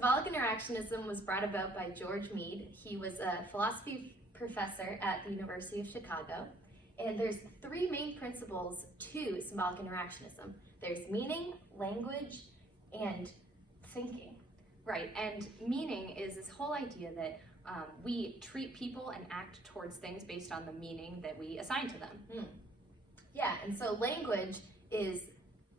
Symbolic interactionism was brought about by George Mead. He was a philosophy professor at the University of Chicago. And there's three main principles to symbolic interactionism. There's meaning, language, and thinking. Right, and meaning is this whole idea that we treat people and act towards things based on the meaning that we assign to them. Yeah, and so language is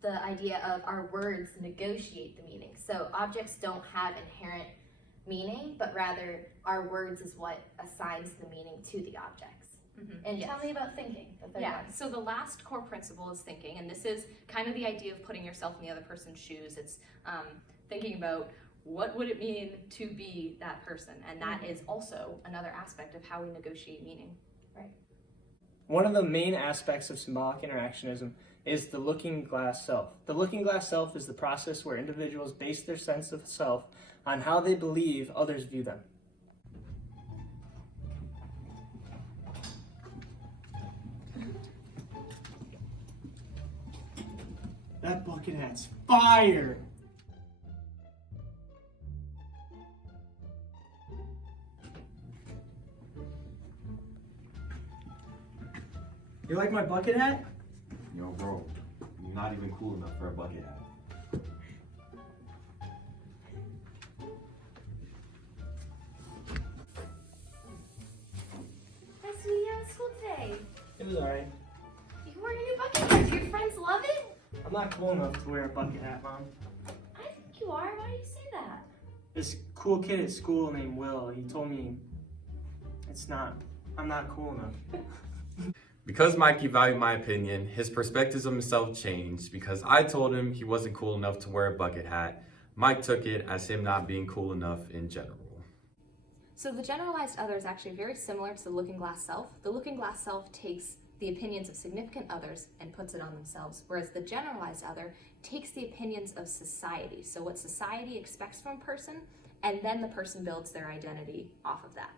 the idea of our words negotiate the meaning. So objects don't have inherent meaning, but rather our words is what assigns the meaning to the objects. And tell me about thinking, the third one. So the last core principle is thinking, and this is kind of the idea of putting yourself in the other person's shoes. It's thinking about what would it mean to be that person, and that is also another aspect of how we negotiate meaning. Right. One of the main aspects of symbolic interactionism is the looking glass self. The looking glass self is the process where individuals base their sense of self on how they believe others view them. That bucket hat's fire! You like my bucket hat? Yo, bro, you're not even cool enough for a bucket hat. Hi, sweetie, how was school today? It was alright. You can wear your new bucket hat. Do your friends love it? I'm not cool enough to wear a bucket hat, Mom. I think you are. Why do you say that? This cool kid at school named Will, he told me I'm not cool enough. Because Mikey valued my opinion, his perspectives of himself changed. Because I told him he wasn't cool enough to wear a bucket hat, Mike took it as him not being cool enough in general. So the generalized other is actually very similar to the looking glass self. The looking glass self takes the opinions of significant others and puts it on themselves, whereas the generalized other takes the opinions of society. So what society expects from a person, and then the person builds their identity off of that.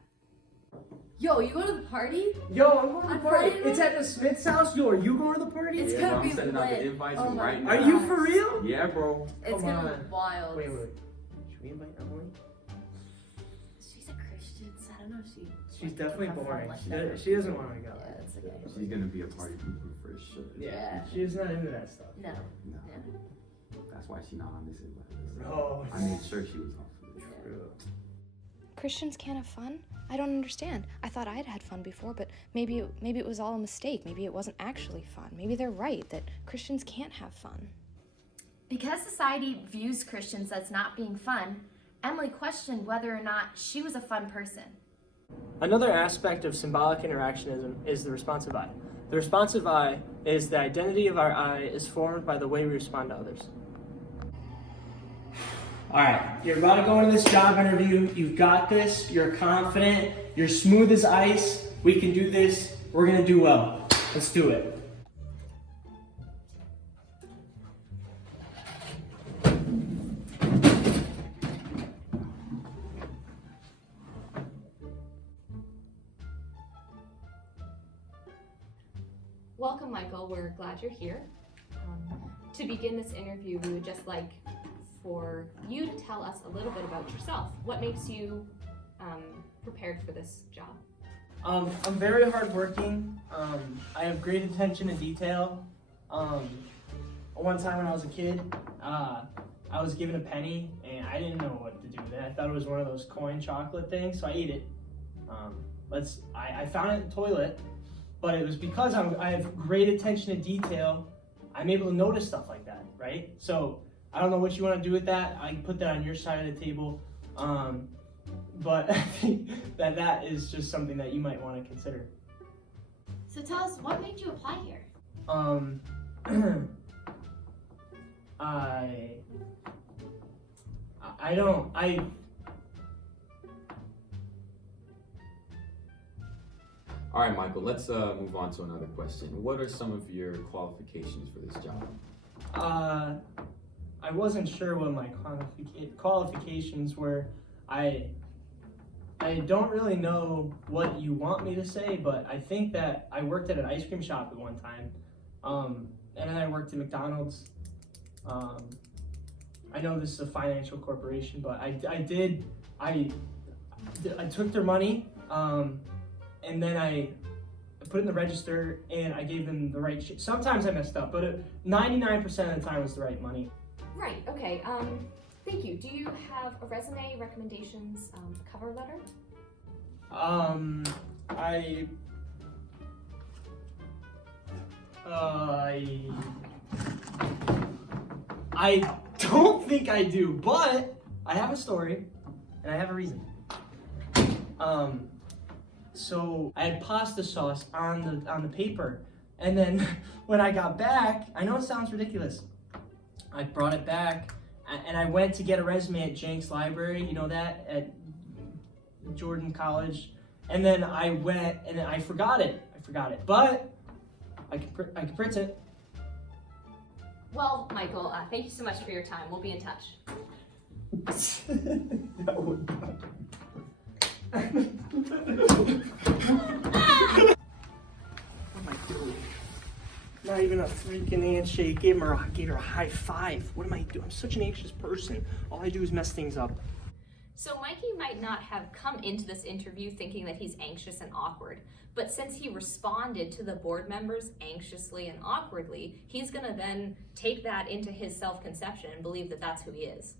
Yo, you go to the party? Yo, I'm going to the On party. Friday It's at the Smith's house. Yo, are you going to the party? It's Yeah, gonna bro, be I'm sending out the lit. invites Oh my right now. Are you for real? Yeah, bro. It's Come gonna on. be wild. Wait. Should we invite Emily? She's a Christian, so I don't know if she... She's definitely have fun boring. like She, that. she doesn't want to go. Yeah, it's okay. She's gonna be a party pooper for sure. Yeah, she's not into that stuff. No. No. That's why she's not on this list. Oh, I made sure she was on for this. true. Christians can't have fun? I don't understand. I thought I'd had fun before, but maybe it was all a mistake. Maybe it wasn't actually fun. Maybe they're right that Christians can't have fun. Because society views Christians as not being fun, Emily questioned whether or not she was a fun person. Another aspect of symbolic interactionism is the responsive I. The responsive I is the identity of our I is formed by the way we respond to others. All right, you're about to go into this job interview. You've got this. You're confident. You're smooth as ice. We can do this. We're going to do well. Let's do it. Welcome, Michael. We're glad you're here. To begin this interview, we would just like for you to tell us a little bit about yourself. What makes you prepared for this job? I'm very hardworking. I have great attention to detail. One time when I was a kid, I was given a penny and I didn't know what to do with it. I thought it was one of those coin chocolate things, so I ate it. I found it in the toilet, but it was because I have great attention to detail. I'm able to notice stuff like that, right? So I don't know what you want to do with that. I can put that on your side of the table. But I think that is just something that you might want to consider. So tell us, what made you apply here? All right, Michael, let's move on to another question. What are some of your qualifications for this job? I wasn't sure what my qualifications were. I don't really know what you want me to say, but I think that I worked at an ice cream shop at one time, and then I worked at McDonald's. I know this is a financial corporation, but I took their money, and then I put it in the register, and I gave them the right shit. Sometimes I messed up, but 99% of the time it was the right money. Right, okay, thank you. Do you have a resume, recommendations, cover letter? I don't think I do, but I have a story, and I have a reason. So I had pasta sauce on the paper, and then when I got back, I know it sounds ridiculous, I brought it back, and I went to get a resume at Jenks Library, you know that, at Jordan College, and then I went and I forgot it, but I can print it. Well, Michael, thank you so much for your time. We'll be in touch. That would not. What am I doing? Not even a freaking handshake. Gave her a high five. What am I doing? I'm such an anxious person. All I do is mess things up. So Mikey might not have come into this interview thinking that he's anxious and awkward, but since he responded to the board members anxiously and awkwardly, he's gonna then take that into his self-conception and believe that that's who he is.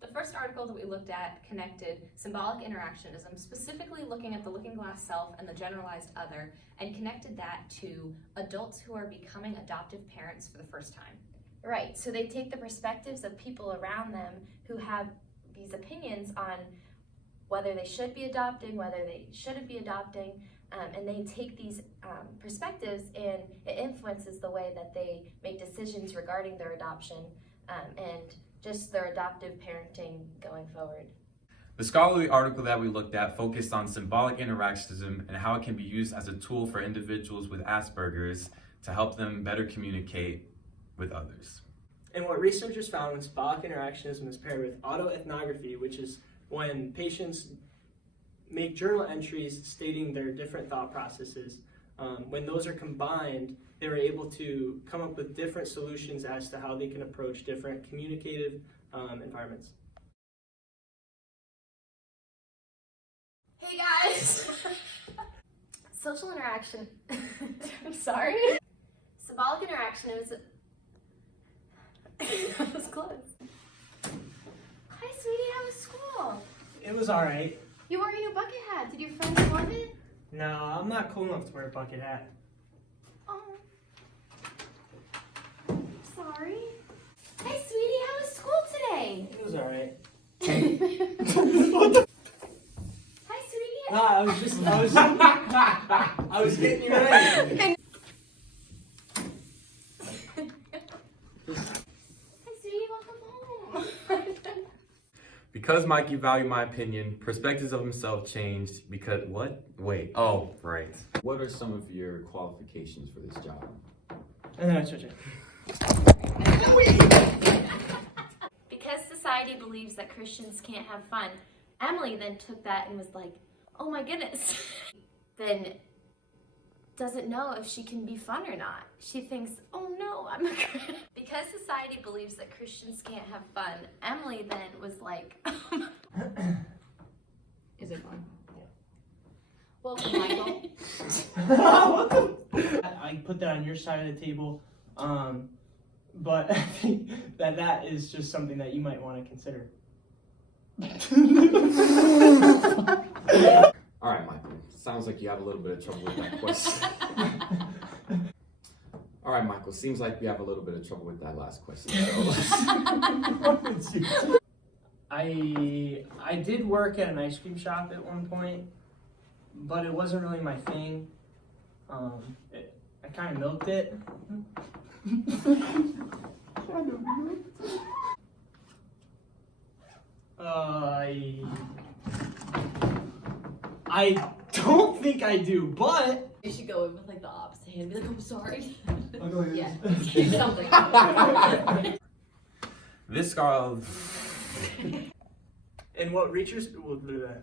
The first article that we looked at connected symbolic interactionism, specifically looking at the looking glass self and the generalized other, and connected that to adults who are becoming adoptive parents for the first time. Right, so they take the perspectives of people around them who have these opinions on whether they should be adopting, whether they shouldn't be adopting, and they take these perspectives and it influences the way that they make decisions regarding their adoption and just their adoptive parenting going forward. The scholarly article that we looked at focused on symbolic interactionism and how it can be used as a tool for individuals with Asperger's to help them better communicate with others. And what researchers found when symbolic interactionism is paired with autoethnography, which is when patients make journal entries stating their different thought processes, when those are combined, they were able to come up with different solutions as to how they can approach different communicative environments. Hey guys! Social interaction. I'm sorry? Symbolic interaction is. That was close. Hi, sweetie, how was school? It was alright. You wore your new bucket hat. Did your friends love it? No, I'm not cool enough to wear a bucket hat. Oh. Sorry. Hi, sweetie, how was school today? It was alright. What the? Hi, sweetie. No, I was getting you ready. Because Mikey valued my opinion, perspectives of himself changed because what? Wait, oh, right. What are some of your qualifications for this job? And then I switch it. Because society believes that Christians can't have fun, Emily then took that and was like, oh my goodness. Then doesn't know if she can be fun or not. She thinks, oh no, I'm a Christian. Because society believes that Christians can't have fun, Emily then was like, Is it fun? Yeah. Welcome, Michael. I put that on your side of the table, but I think that is just something that you might want to consider. All right, Michael. Sounds like you have a little bit of trouble with that question. All right, Michael. Seems like we have a little bit of trouble with that last question. So. I did work at an ice cream shop at one point, but it wasn't really my thing. I kind of milked it. I don't think I do, but You should go in with like the opposite hand, be like, I'm sorry. I'll go ahead. Yeah, do something. This scholar. And what research will do that?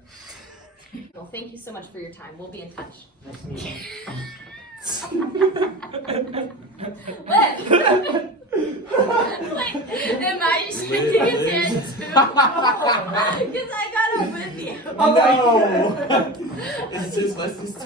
Well, thank you so much for your time. We'll be in touch. Nice to meet you. Wait, am I you shaking his hand too. Because I got it with you. No! It's just, let's just.